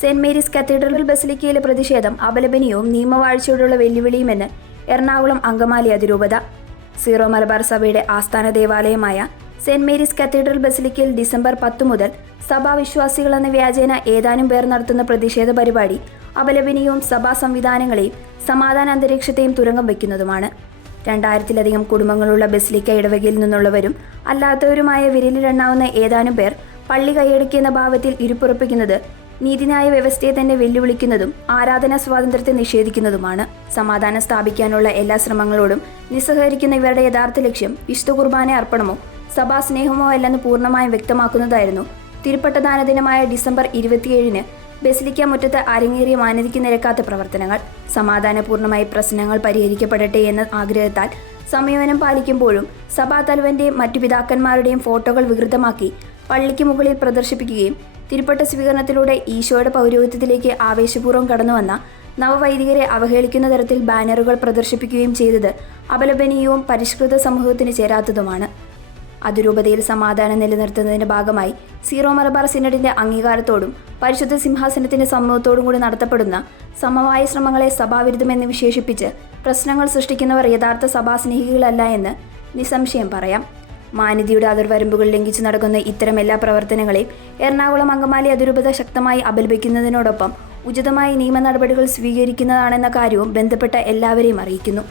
Saint Mary's cathedral ബസിലിക്കയിലെ പ്രതിഷേധം അപലപനീയവും നിയമവാഴ്ചയോടുള്ള വെല്ലുവിളിയുമെന്ന് എറണാകുളം അങ്കമാലി അതിരൂപത. Zero Malabar സഭയുടെ ആസ്ഥാന ദേവാലയമായ സെന്റ് മേരീസ് കത്തീഡ്രൽ ബസിലിക്കയിൽ ഡിസംബർ 10 മുതൽ സഭാവിശ്വാസികളെന്ന വ്യാജേന ഏതാനും പേർ നടത്തുന്ന പ്രതിഷേധ പരിപാടി അപലപനീയവും സഭാ സംവിധാനങ്ങളെയും സമാധാന അന്തരീക്ഷത്തെയും തുരങ്കം വയ്ക്കുന്നതുമാണ്. 2000-ലധികം കുടുംബങ്ങളുള്ള ബസിലിക്ക ഇടവകയിൽ നിന്നുള്ളവരും അല്ലാത്തവരുമായ വിരലിലെണ്ണാവുന്ന ഏതാനും പേർ പള്ളി കൈയടക്കിയെന്ന ഭാവത്തിൽ ഇരുപ്പുറപ്പിക്കുന്നത് നീതിന്യായ വ്യവസ്ഥയെ തന്നെ വെല്ലുവിളിക്കുന്നതും ആരാധനാ സ്വാതന്ത്ര്യത്തെ നിഷേധിക്കുന്നതുമാണ്. സമാധാനം സ്ഥാപിക്കാനുള്ള എല്ലാ ശ്രമങ്ങളോടും നിസ്സഹകരിക്കുന്ന ഇവരുടെ യഥാർത്ഥ ലക്ഷ്യം വിശുദ്ധ കുർബാന അർപ്പണമോ സഭാസ്നേഹമോ അല്ലെന്ന് പൂർണ്ണമായും വ്യക്തമാക്കുന്നതായിരുന്നു തിരുപ്പട്ടദാന ദിനമായ ഡിസംബർ 27-ന് ബസിലിക്ക മുറ്റത്ത് അരങ്ങേറിയ മാന്യതയ്ക്ക് നിരക്കാത്ത പ്രവർത്തനങ്ങൾ. സമാധാനപൂർണ്ണമായി പ്രശ്നങ്ങൾ പരിഹരിക്കപ്പെടട്ടെ എന്ന ആഗ്രഹത്താൽ സംയമനം പാലിക്കുമ്പോഴും സഭാതലവന്റെയും മറ്റു പിതാക്കന്മാരുടെയും ഫോട്ടോകൾ വികൃതമാക്കി പള്ളിക്ക് മുകളിൽ പ്രദർശിപ്പിക്കുകയും തിരുപ്പട്ട സ്വീകരണത്തിലൂടെ ഈശോയുടെ പൗരോഹിത്യത്തിലേക്ക് ആവേശപൂർവ്വം കടന്നുവന്ന നവവൈദികരെ അവഹേളിക്കുന്ന തരത്തിൽ ബാനറുകൾ പ്രദർശിപ്പിക്കുകയും ചെയ്തത് അപലപനീയവും പരിഷ്കൃത സമൂഹത്തിന് ചേരാത്തതുമാണ്. അതിരൂപതയിൽ സമാധാനം നിലനിർത്തുന്നതിന്റെ ഭാഗമായി സീറോ മലബാർ സിനഡിന്റെ അംഗീകാരത്തോടും പരിശുദ്ധ സിംഹാസനത്തിന്റെ സമ്മതത്തോടും കൂടി നടത്തപ്പെടുന്ന സമവായ ശ്രമങ്ങളെ സഭാവിരുദ്ധമെന്ന് വിശേഷിപ്പിച്ച് പ്രശ്നങ്ങൾ സൃഷ്ടിക്കുന്നവർ യഥാർത്ഥ സഭാസ്നേഹികളല്ല എന്ന് നിസ്സംശയം പറയാം. മാന്യതയുടെ അതിർവരമ്പുകൾ ലംഘിച്ചു നടക്കുന്ന ഇത്തരം എല്ലാ പ്രവർത്തനങ്ങളെയും എറണാകുളം അങ്കമാലി അതിരൂപത ശക്തമായി അപലപിക്കുന്നതിനോടൊപ്പം ഉചിതമായ നിയമ നടപടികൾ സ്വീകരിക്കുന്നതാണെന്ന കാര്യവും ബന്ധപ്പെട്ട എല്ലാവരെയും അറിയിക്കുന്നു.